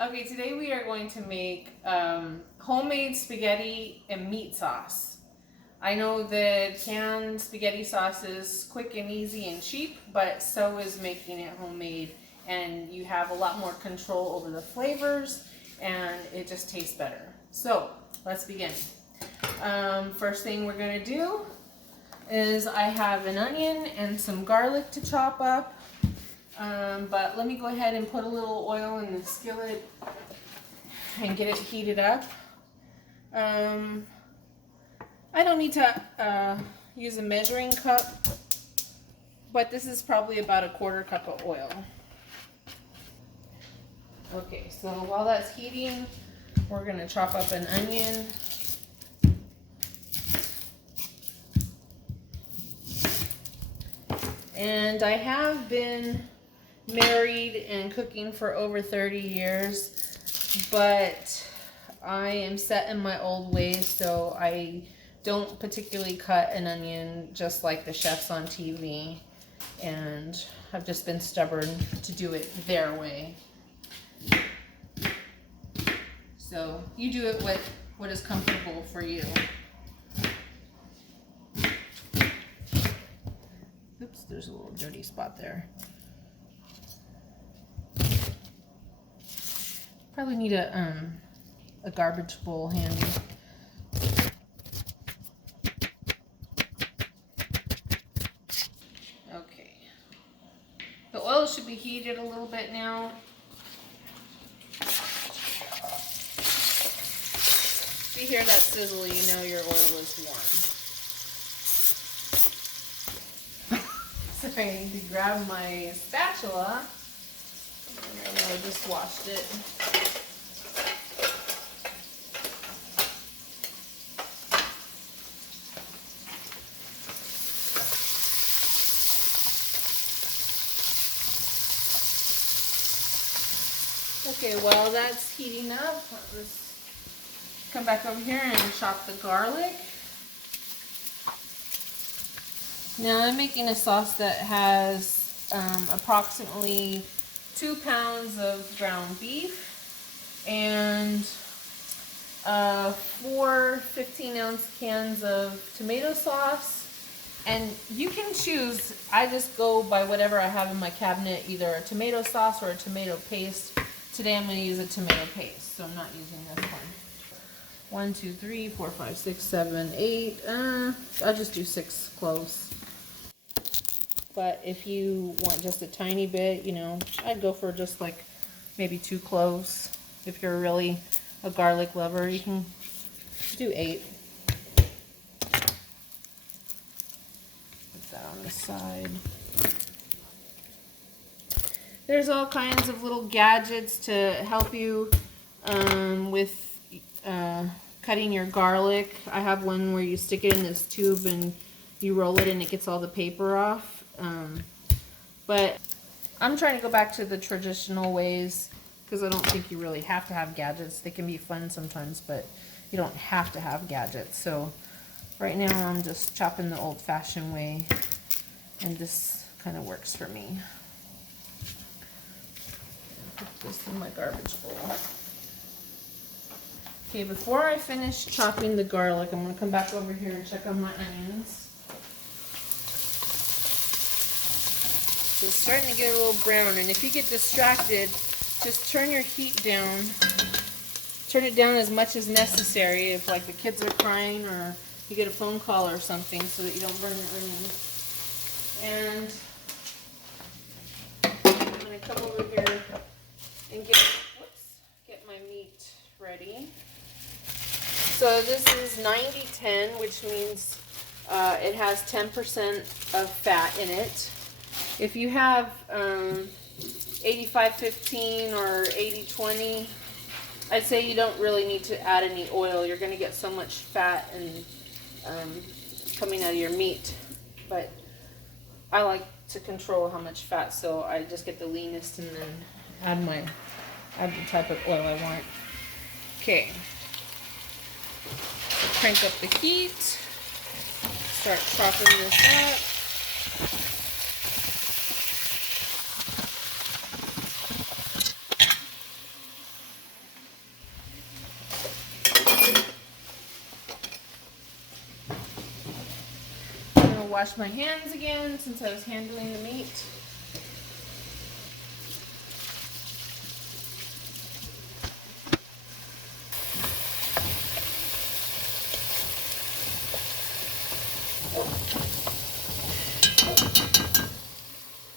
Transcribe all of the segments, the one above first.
Okay, today we are going to make homemade spaghetti and meat sauce. I know that canned spaghetti sauce is quick and easy and cheap, but so is making it homemade, and you have a lot more control over the flavors, and it just tastes better. So let's begin. First thing we're gonna do is I have an onion and some garlic to chop up. But let me go ahead and put a little oil in the skillet and get it heated up. I don't need to use a measuring cup, but this is probably about a quarter cup of oil. Okay, so while that's heating, we're gonna chop up an onion. And I have been married and cooking for over 30 years, but I am set in my old ways, so I don't particularly cut an onion just like the chefs on TV, and I've just been stubborn to do it their way. So you do it with what is comfortable for you. Oops, there's a little dirty spot there. Probably need a garbage bowl handy. Okay. The oil should be heated a little bit now. If you hear that sizzle, you know your oil is warm. So I need to grab my spatula. I know I just washed it. Okay, while that's heating up, let's come back over here and chop the garlic. Now I'm making a sauce that has approximately 2 pounds of ground beef and 4 15-ounce cans of tomato sauce. And you can choose, I just go by whatever I have in my cabinet, either a tomato sauce or a tomato paste. Today I'm going to use a tomato paste, so I'm not using this one. 1, 2, 3, 4, 5, 6, 7, 8. I'll just do 6 cloves. But if you want just a tiny bit, you know, I'd go for just like maybe 2 cloves. If you're really a garlic lover, you can do 8. Put that on the side. There's all kinds of little gadgets to help you with cutting your garlic. I have one where you stick it in this tube and you roll it and it gets all the paper off. But I'm trying to go back to the traditional ways because I don't think you really have to have gadgets. They can be fun sometimes, but you don't have to have gadgets. So right now I'm just chopping the old-fashioned way, and this kind of works for me. Put this in my garbage bowl. Okay, before I finish chopping the garlic, I'm going to come back over here and check on my onions. So it's starting to get a little brown, and if you get distracted, just turn your heat down. Turn it down as much as necessary if like the kids are crying or you get a phone call or something, so that you don't burn your onions. And I'm going to come over here and get my meat ready. So this is 90-10, which means it has 10% of fat in it. If you have 85-15 or 80-20, I'd say you don't really need to add any oil. You're going to get so much fat and coming out of your meat. But I like to control how much fat, so I just get the leanest and then add the type of oil I want. Okay. Crank up the heat. Start chopping this up. wash my hands again since I was handling the meat.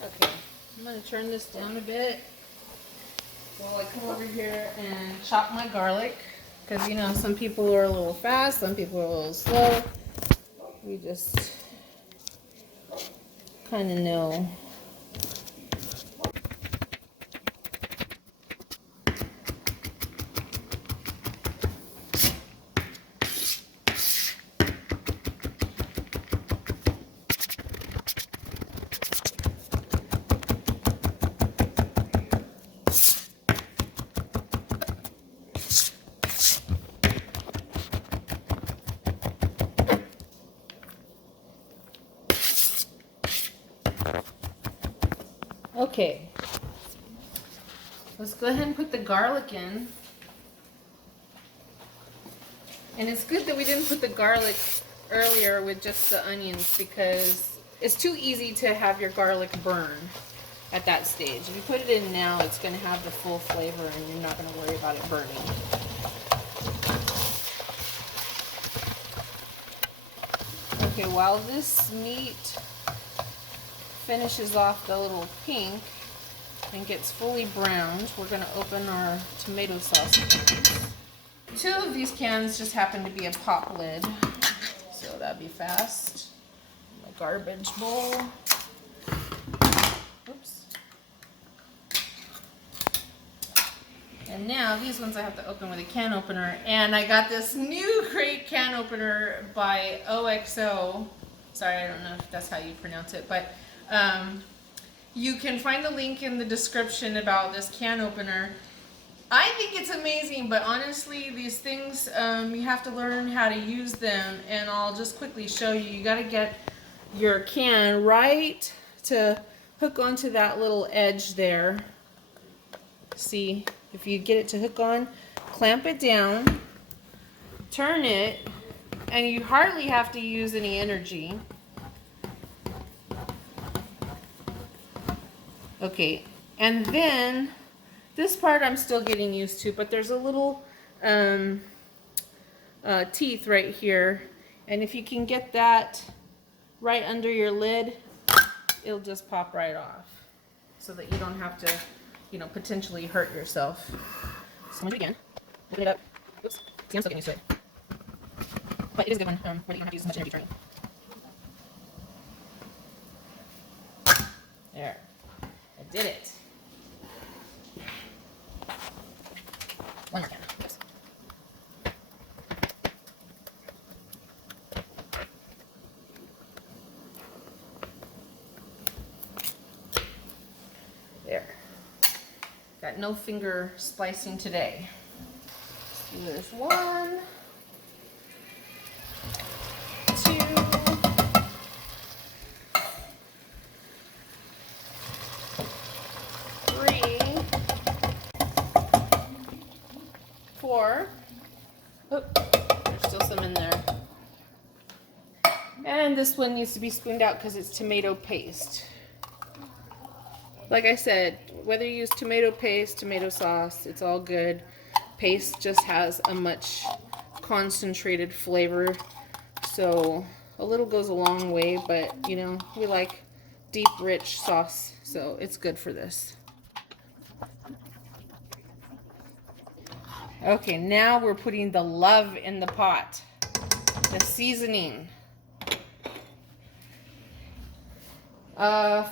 Okay, I'm going to turn this down a bit while I come over here and chop my garlic. Because, you know, some people are a little fast, some people are a little slow. We just kind of know. Okay, let's go ahead and put the garlic in. And it's good that we didn't put the garlic earlier with just the onions because it's too easy to have your garlic burn at that stage. If you put it in now, it's going to have the full flavor and you're not going to worry about it burning. Okay, while this meat finishes off the little pink and gets fully browned, we're going to open our tomato sauce cans. 2 of these cans just happen to be a pop lid, so that'd be fast. My garbage bowl. Oops. And now these ones I have to open with a can opener, and I got this new crate can opener by OXO. Sorry, I don't know if that's how you pronounce it, but you can find the link in the description about this can opener. I think it's amazing, but honestly, these things, you have to learn how to use them, and I'll just quickly show you. You got to get your can right to hook onto that little edge there. See, if you get it to hook on, clamp it down, turn it, and you hardly have to use any energy. Okay, and then this part I'm still getting used to, but there's a little teeth right here, and if you can get that right under your lid, it'll just pop right off, so that you don't have to, you know, potentially hurt yourself. So I'm gonna do it again. Open it up. Oops. See, I'm still getting used to it, but it is a good one where you don't have to use as much energy turning. There, I did it. One more can. Oops. There. Got no finger splicing today. So there's 1, 2, 3, 4. Oh, there's still some in there. And this one needs to be spooned out because it's tomato paste. Like I said, whether you use tomato paste, tomato sauce, it's all good. Paste just has a much concentrated flavor, so a little goes a long way, but you know, we like deep, rich sauce, so it's good for this. Okay, now we're putting the love in the pot, the seasoning.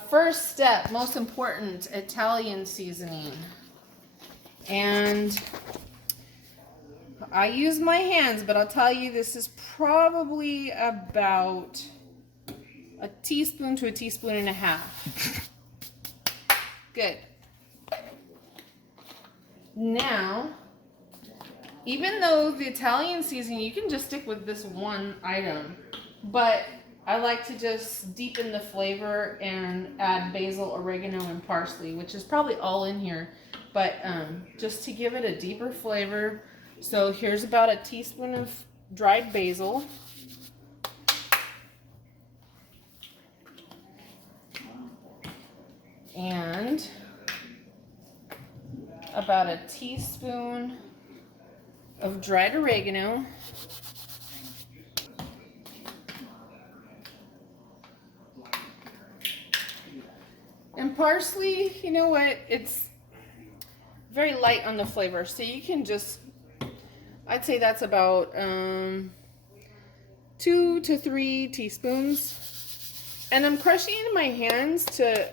First step, most important, Italian seasoning. And I use my hands, but I'll tell you this is probably about a teaspoon to a teaspoon and a half. Good. Now, even though the Italian seasoning, you can just stick with this one item, but I like to just deepen the flavor and add basil, oregano, and parsley, which is probably all in here, but just to give it a deeper flavor. So here's about a teaspoon of dried basil. and about a teaspoon of dried oregano. And parsley, you know what? It's very light on the flavor, so you can just, I'd say that's about 2 to 3 teaspoons. And I'm crushing it in my hands to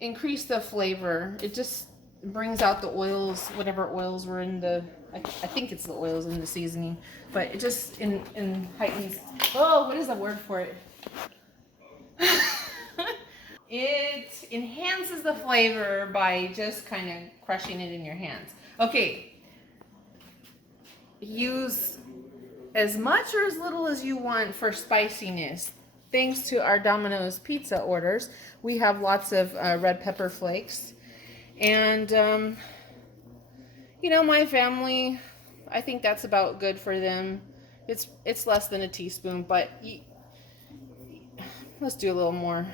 increase the flavor. It just brings out the oils, whatever oils were in the, I think it's the oils in the seasoning, but it just heightens, oh, what is the word for it? It enhances the flavor by just kind of crushing it in your hands. Okay, use as much or as little as you want for spiciness. Thanks to our Domino's pizza orders, we have lots of red pepper flakes. And, you know, my family, I think that's about good for them. It's less than a teaspoon, but let's do a little more.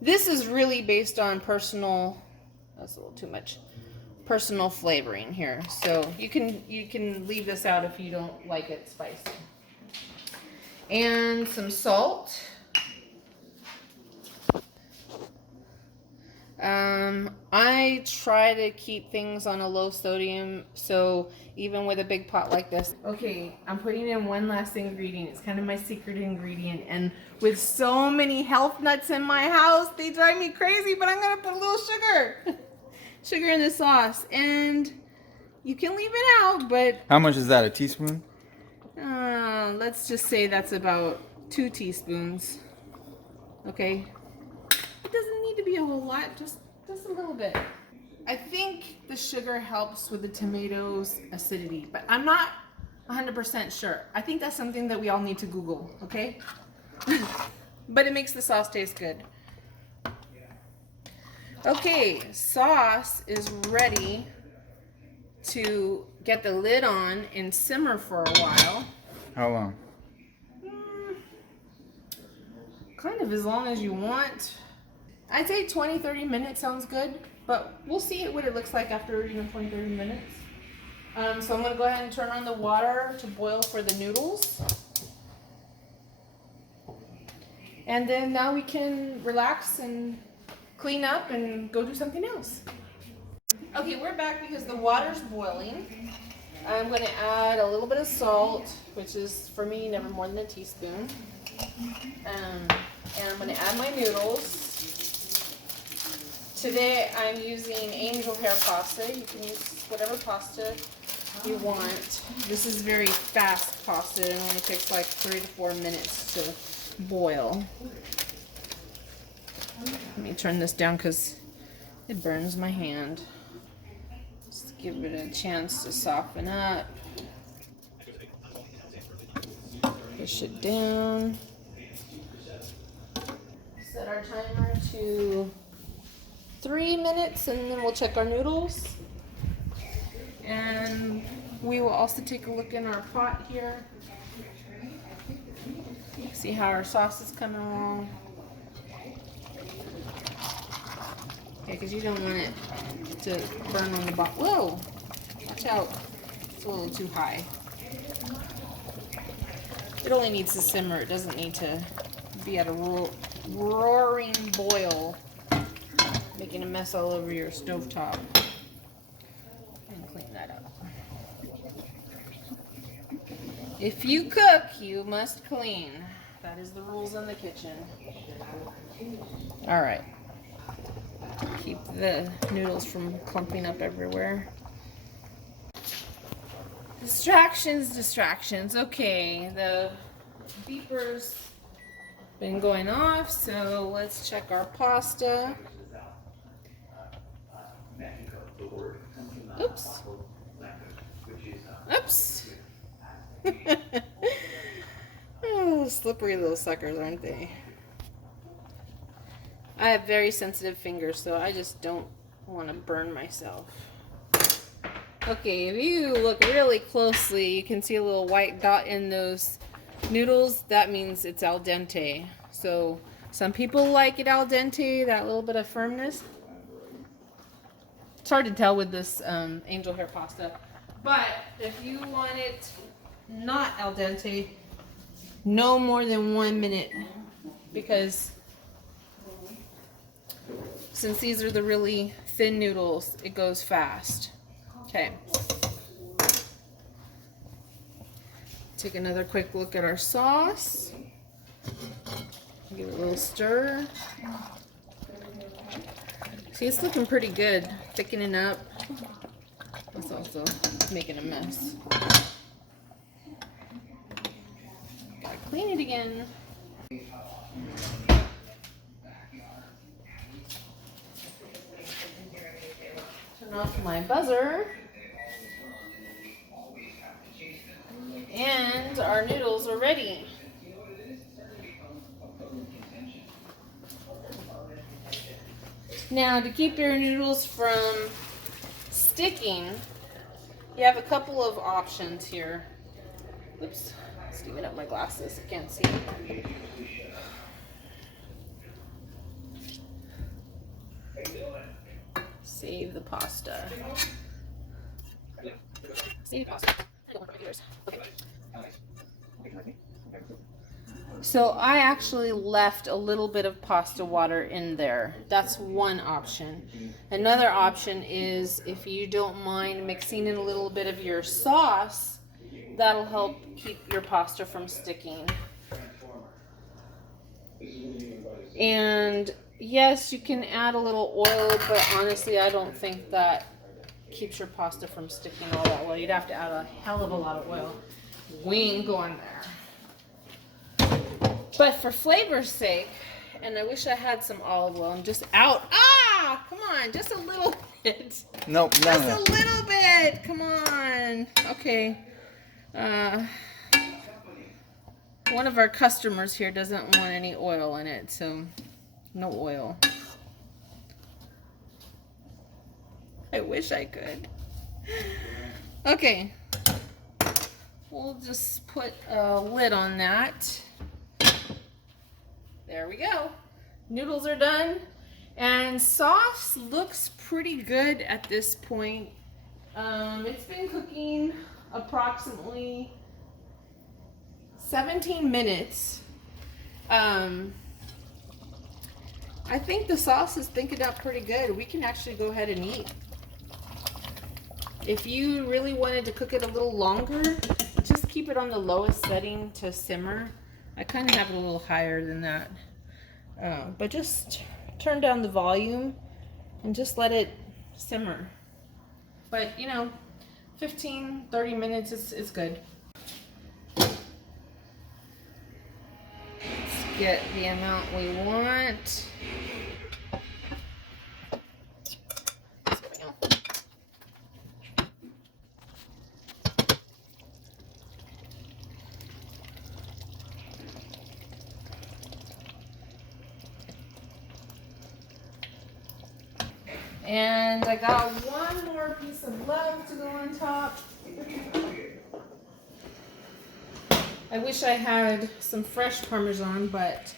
This is really based on personal, that's a little too much, personal flavoring here. So you can leave this out if you don't like it spicy. And some salt. I try to keep things on a low sodium, so even with a big pot like this. Okay, I'm putting in one last ingredient. It's kind of my secret ingredient, and with so many health nuts in my house, they drive me crazy, but I'm gonna put a little sugar. Sugar in the sauce, and you can leave it out, but... How much is that, a teaspoon? Let's just say that's about 2 teaspoons. Okay? It doesn't need to be a whole lot, just a little bit. I think the sugar helps with the tomatoes' acidity, but I'm not 100% sure. I think that's something that we all need to Google, okay? But it makes the sauce taste good. Okay, sauce is ready to get the lid on and simmer for a while. How long? Kind of as long as you want. I'd say 20-30 minutes sounds good, but we'll see what it looks like after 20-30 minutes. So I'm gonna go ahead and turn on the water to boil for the noodles. And then now we can relax and clean up and go do something else. Okay, we're back because the water's boiling. I'm gonna add a little bit of salt, which is for me never more than a teaspoon. And I'm gonna add my noodles. Today I'm using angel hair pasta. You can use whatever pasta you want. This is very fast pasta. It only takes like 3 to 4 minutes to boil. Let me turn this down because it burns my hand. Just give it a chance to soften up. Push it down. Set our timer to 3 minutes and then we'll check our noodles. And we will also take a look in our pot here. See how our sauce is coming along. Okay, because you don't want it to burn on the bottom. Whoa! Watch out. It's a little too high. It only needs to simmer. It doesn't need to be at a roaring boil, making a mess all over your stovetop. And clean that up. If you cook, you must clean. That is the rules in the kitchen. All right. Keep the noodles from clumping up everywhere. Distractions. Okay, the beeper's been going off, so let's check our pasta. Oops. Oh, slippery little suckers, aren't they? I have very sensitive fingers, so I just don't want to burn myself. Okay, if you look really closely, you can see a little white dot in those noodles. That means it's al dente. So Some people like it al dente, that little bit of firmness. It's hard to tell with this angel hair pasta. But if you want it not al dente, no more than 1 minute, because since these are the really thin noodles, it goes fast. Okay. Take another quick look at our sauce. Give it a little stir. See, it's looking pretty good. Thickening up. It's also making a mess. Gotta clean it again. Turn off my buzzer. And our noodles are ready. Now, to keep your noodles from sticking, you have a couple of options here. Oops, steaming up my glasses, I can't see. Save the pasta. Save the pasta. Okay. So I actually left a little bit of pasta water in there. That's one option. Another option is if you don't mind mixing in a little bit of your sauce, that'll help keep your pasta from sticking. And yes, you can add a little oil, but honestly, I don't think that keeps your pasta from sticking all that well. You'd have to add a hell of a lot of oil. We ain't going there. But for flavor's sake, and I wish I had some olive oil, I'm just out. Ah, come on, just a little bit. Nope, no, Just a little bit, come on. Okay. One of our customers here doesn't want any oil in it, so no oil. I wish I could. Okay. We'll just put a lid on that. There we go. Noodles are done. And sauce looks pretty good at this point. It's been cooking approximately 17 minutes. I think the sauce is thinking up pretty good. We can actually go ahead and eat. If you really wanted to cook it a little longer, just keep it on the lowest setting to simmer. I kind of have it a little higher than that. But just turn down the volume and just let it simmer. But, you know, 15, 30 minutes is good. Let's get the amount we want. And I got one more piece of love to go on top. I wish I had some fresh Parmesan, but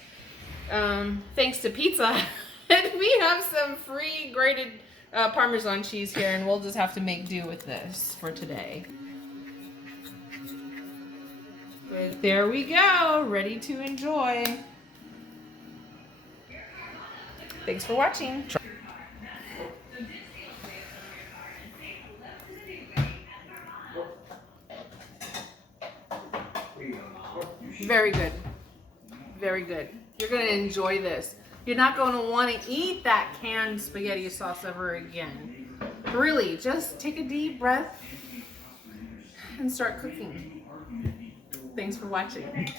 thanks to Pizza Hut, we have some free grated Parmesan cheese here, and we'll just have to make do with this for today. But there we go, ready to enjoy. Thanks for watching. Very good. Very good. You're going to enjoy this. You're not going to want to eat that canned spaghetti sauce ever again. Really, just take a deep breath and start cooking. Thanks for watching.